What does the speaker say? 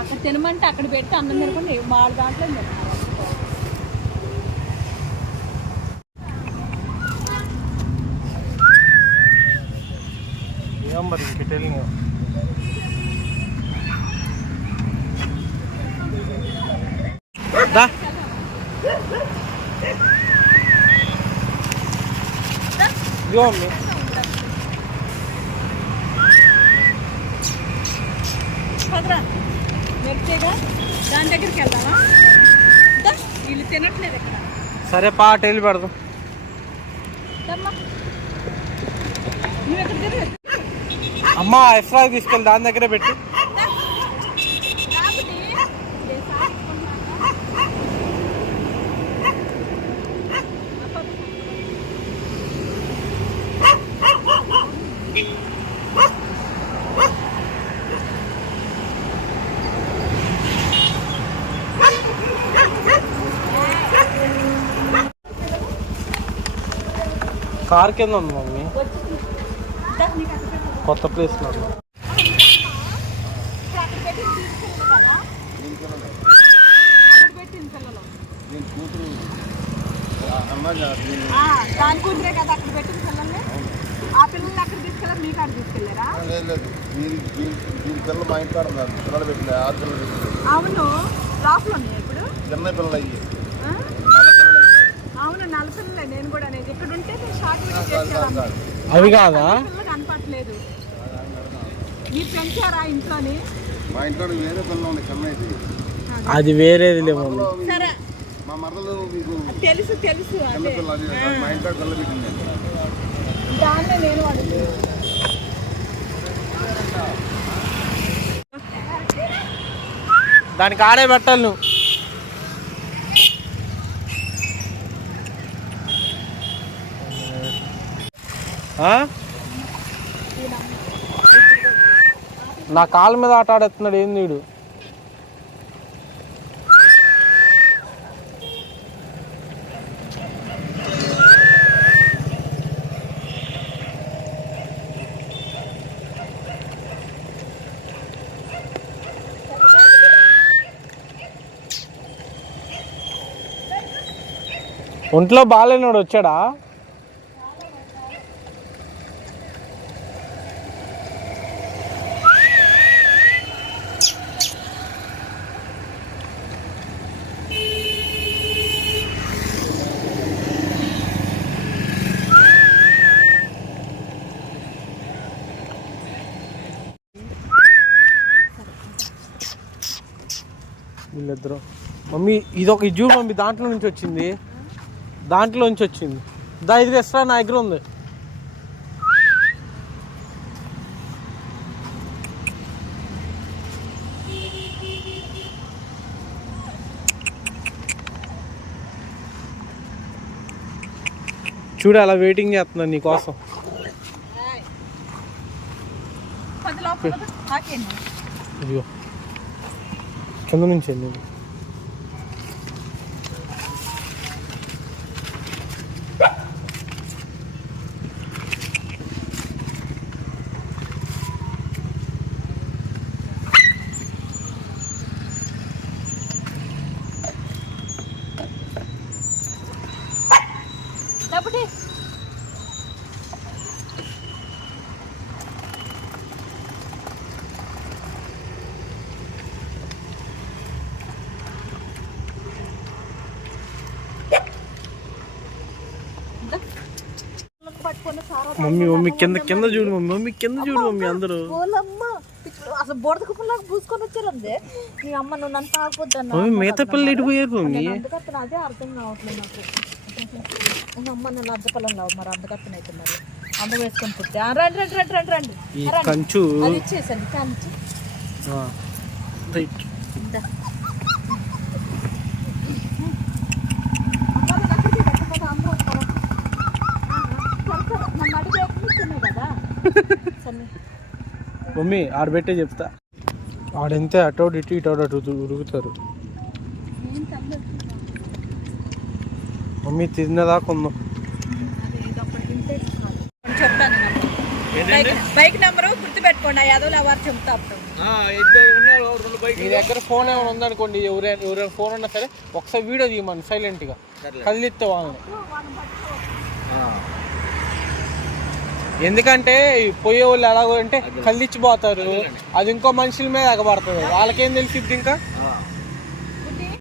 అక్కడ తినమంటే అక్కడ పెట్టి అన్నం తినకుండా వాళ్ళ దాంట్లో మరి ఇంక దాని దగ్గరికి వెళ్దామా? వీళ్ళు తినట్లేదు ఇక్కడ. సరే పా టెలి పెడదాం. అమ్మ ఎక్స్ట్రా తీసుకెళ్ళి దాని దగ్గరే పెట్టి. కార్ కింద ఉంది మమ్మీ కొత్త ప్లేస్ నాకు దాని కూతురే కదా అక్కడ పెట్టిన పిల్లల్ని ఆ పిల్లల్ని అక్కడ తీసుకెళ్ళారు మీ కాడ తీసుకెళ్ళారా పిల్లలు మా పిల్లలు పెట్టిన ఆరు పిల్లలు పెట్టిన అవును. లోపల ఉన్నాయి ఇప్పుడు? చిన్న పిల్లలు అయ్యి. ఆ? నల్ల పిల్లలు అయ్యి. అవును నల్ల పిల్లలే. నేను కూడా అనేది. ఇక్కడ ఉంటే అవి కాదా కనపట్లేదు మీరు పెంచారా ఇంట్లోని? మా ఇంట్లో వేరే పిల్లలు ఉన్నాయి అది వేరేదిలే మమ్మీ సరే. మా మరదలు మీకు తెలుసు తెలుసు చిన్న అదే పిల్ల అది మా ఇంట్లో పిల్లలు పెట్టింది. దాన్నే నేను దానికి ఆడే పెట్టాలి నువ్వు. నా కాళ్ళ మీద ఆట ఆడేస్తున్నాడు ఏంది వీడు? ఒంట్లో బాగాలేనాడు వచ్చాడా? వీళ్ళిద్దరు. మమ్మీ ఇదొక ఇది చూడు మమ్మీ దాంట్లో నుంచి వచ్చింది. దాంట్లో నుంచి వచ్చింది. దా ఇది ఎక్స్ట్రా నా దగ్గర ఉంది. చూడు అలా వెయిటింగ్ చేస్తున్నాను నీకోసం ఇదిగో. కింద నుంచి వెళ్ళింది డబ్బుటి పట్టుకొని సారా మమ్మీ మమ్మీ కింద కింద చూడు మమ్మీ మమ్మీ కింద చూడు మమ్మీ అందరూ. అసలు బుడద కుప్పలాగా పూసుకొని వచ్చారందే నీ అమ్మ నువ్వు నన్ను తాగొద్దన్నా మమ్మీ మిగతా పిల్లలు ఇటు పోయారు మమ్మీ. అందుకత్తన అదే అర్థం కావట్లేదు నాకు. ఇంకా అమ్మ నువ్వు అద్దపల్లం లావు మరి అందుకత్తన అయితే మరి. అందం వేసుకొని పుట్టి. రండి రండి రండి రండి రండి. కంచు. అది ఇచ్చేసండి కంచి. రైట్. ఇందా. అమ్మ, నేను అక్కడికి పెట్టకపోతే అమ్మ వస్తారా? ఆహా. సరే, సరే. నన్ను అడిగి ఎక్కడ ఇస్తున్నావు కదా సరే మమ్మీ ఆడబెట్టే చెప్తా. ఆడంతే అటో ఇటు ఇటు అటు ఉరుగుతారు మమ్మీ. చెప్తాను నెంబర్. బైక్ నెంబరు గుర్తుపెట్టుకోండి ఆ యాదవులు ఎవరు చెప్తా మీ దగ్గర ఫోన్ ఏమైనా ఉందనుకోండి ఎవరైనా ఎవరైనా ఫోన్ ఉన్నా సరే ఒకసారి వీడియో తీయమని సైలెంట్గా కదిలిస్తే వాళ్ళని. ఎందుకంటే పోయే వాళ్ళు ఎలాగో అంటే కదిలిచ్చిపోతారు అది ఇంకో మనుషుల మీద ఎగబడుతుంది. వాళ్ళకేం తెలిసిద్ది ఇంకా?